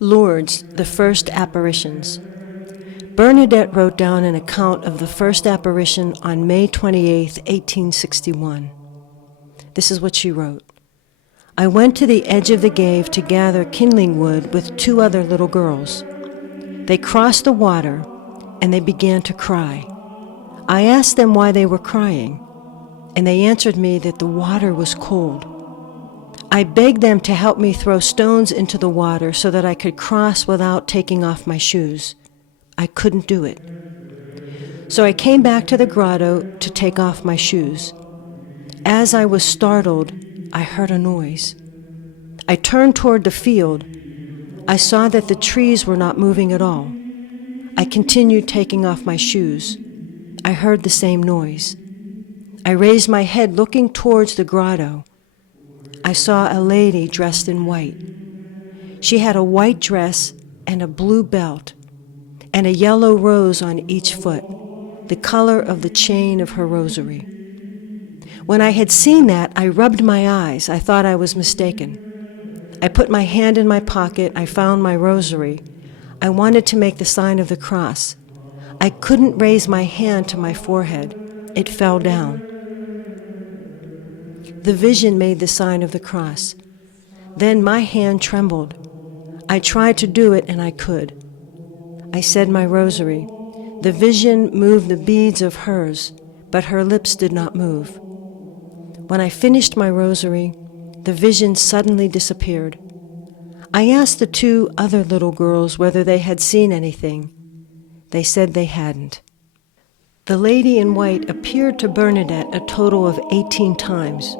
Lourdes, the first apparitions. Bernadette wrote down an account of the first apparition on May 28, 1861. This is what she wrote. I went to the edge of the cave to gather kindling wood with 2 other little girls. They crossed the water and they began to cry. I asked them why they were crying, and they answered me that the water was cold. I begged them to help me throw stones into the water so that I could cross without taking off my shoes. I couldn't do it. So I came back to the grotto to take off my shoes. As I was startled, I heard a noise. I turned toward the field. I saw that the trees were not moving at all. I continued taking off my shoes. I heard the same noise. I raised my head looking towards the grotto. I saw a lady dressed in white. She had a white dress and a blue belt and a yellow rose on each foot, the color of the chain of her rosary. When I had seen that, I rubbed my eyes. I thought I was mistaken. I put my hand in my pocket. I found my rosary. I wanted to make the sign of the cross. I couldn't raise my hand to my forehead. It fell down. The vision made the sign of the cross. Then my hand trembled. I tried to do it and I could. I said my rosary. The vision moved the beads of hers, but her lips did not move. When I finished my rosary, the vision suddenly disappeared. I asked the 2 other little girls whether they had seen anything. They said they hadn't. The lady in white appeared to Bernadette a total of 18 times.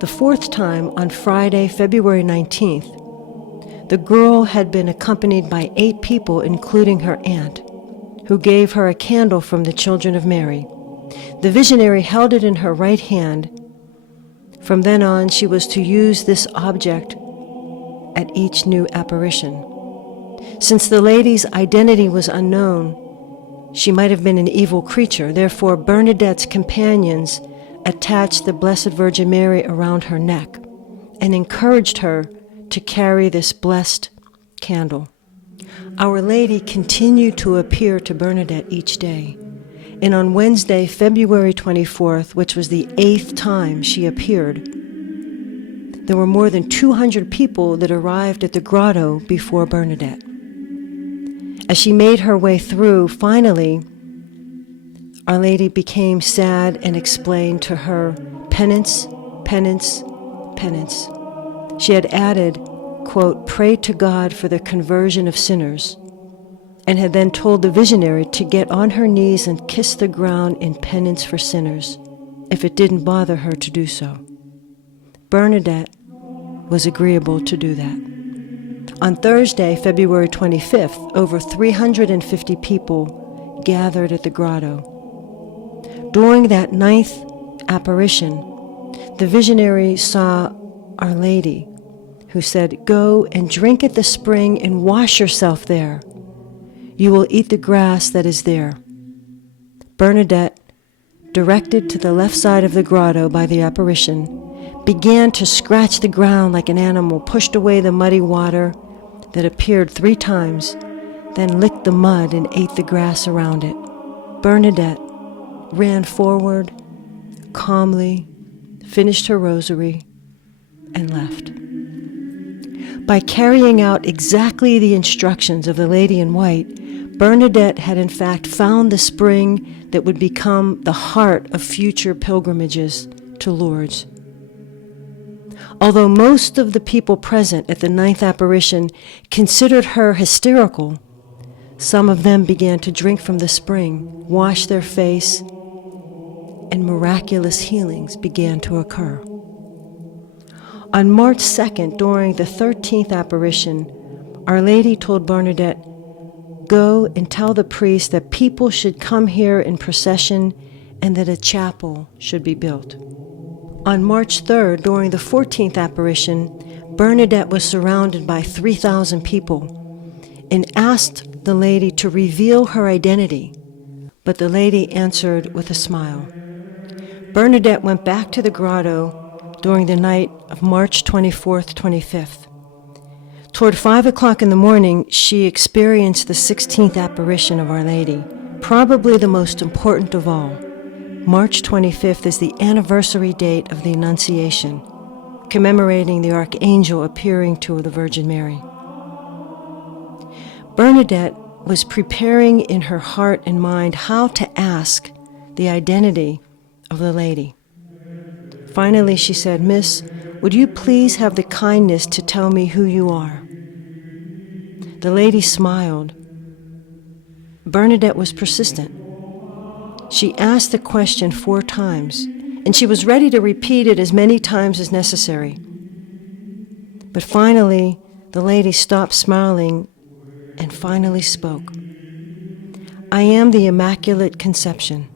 The 4th time, on Friday, February 19th, the girl had been accompanied by 8 people, including her aunt, who gave her a candle from the Children of Mary. The visionary held it in her right hand. From then on, she was to use this object at each new apparition. Since the lady's identity was unknown, she might have been an evil creature. Therefore, Bernadette's companions attached the Blessed Virgin Mary around her neck and encouraged her to carry this blessed candle. Our Lady continued to appear to Bernadette each day. And on Wednesday, February 24th, which was the 8th time she appeared, there were more than 200 people that arrived at the grotto before Bernadette. As she made her way through, finally, Our Lady became sad and explained to her, penance, penance, penance. She had added, quote, pray to God for the conversion of sinners, and had then told the visionary to get on her knees and kiss the ground in penance for sinners, if it didn't bother her to do so. Bernadette was agreeable to do that. On Thursday, February 25th, over 350 people gathered at the grotto. During that 9th apparition, the visionary saw Our Lady, who said, go and drink at the spring and wash yourself there. You will eat the grass that is there. Bernadette, directed to the left side of the grotto by the apparition, began to scratch the ground like an animal, pushed away the muddy water that appeared 3 times, then licked the mud and ate the grass around it. Bernadette ran forward, calmly, finished her rosary, and left. By carrying out exactly the instructions of the Lady in White, Bernadette had in fact found the spring that would become the heart of future pilgrimages to Lourdes. Although most of the people present at the 9th apparition considered her hysterical, some of them began to drink from the spring, wash their face, and miraculous healings began to occur. On March 2nd, during the 13th apparition, Our Lady told Bernadette, go and tell the priest that people should come here in procession and that a chapel should be built. On March 3rd, during the 14th apparition, Bernadette was surrounded by 3,000 people and asked the Lady to reveal her identity, but the Lady answered with a smile. Bernadette went back to the grotto during the night of March 24th, 25th. Toward 5 o'clock in the morning, she experienced the 16th apparition of Our Lady, probably the most important of all. March 25th is the anniversary date of the Annunciation, commemorating the Archangel appearing to the Virgin Mary. Bernadette was preparing in her heart and mind how to ask the identity of the lady. Finally, she said, "Miss, would you please have the kindness to tell me who you are?" The lady smiled. Bernadette was persistent. She asked the question 4 times, and she was ready to repeat it as many times as necessary. But finally, the lady stopped smiling and finally spoke. "I am the Immaculate Conception."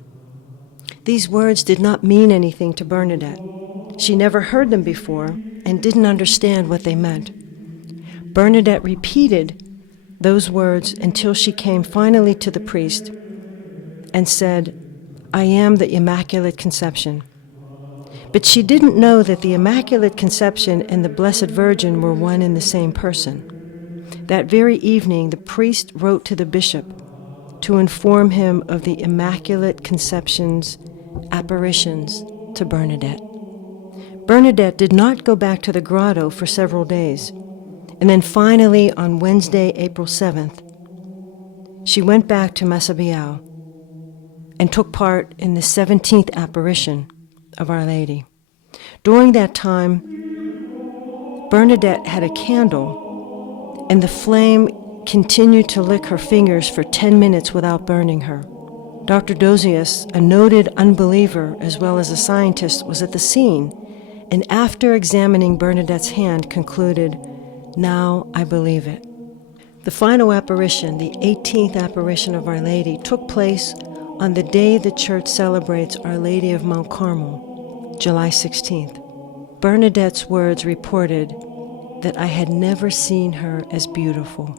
These words did not mean anything to Bernadette. She never heard them before and didn't understand what they meant. Bernadette repeated those words until she came finally to the priest and said, "I am the Immaculate Conception." But she didn't know that the Immaculate Conception and the Blessed Virgin were one and the same person. That very evening, the priest wrote to the bishop to inform him of the Immaculate Conception's apparitions to Bernadette. Bernadette did not go back to the grotto for several days, and then finally on Wednesday, April 7th, she went back to Massabielle and took part in the 17th apparition of Our Lady. During that time, Bernadette had a candle, and the flame continued to lick her fingers for 10 minutes without burning her. Dr. Dosius, a noted unbeliever as well as a scientist, was at the scene, and after examining Bernadette's hand, concluded, "Now I believe it." The final apparition, the 18th apparition of Our Lady, took place on the day the Church celebrates Our Lady of Mount Carmel, July 16th. Bernadette's words reported that I had never seen her as beautiful.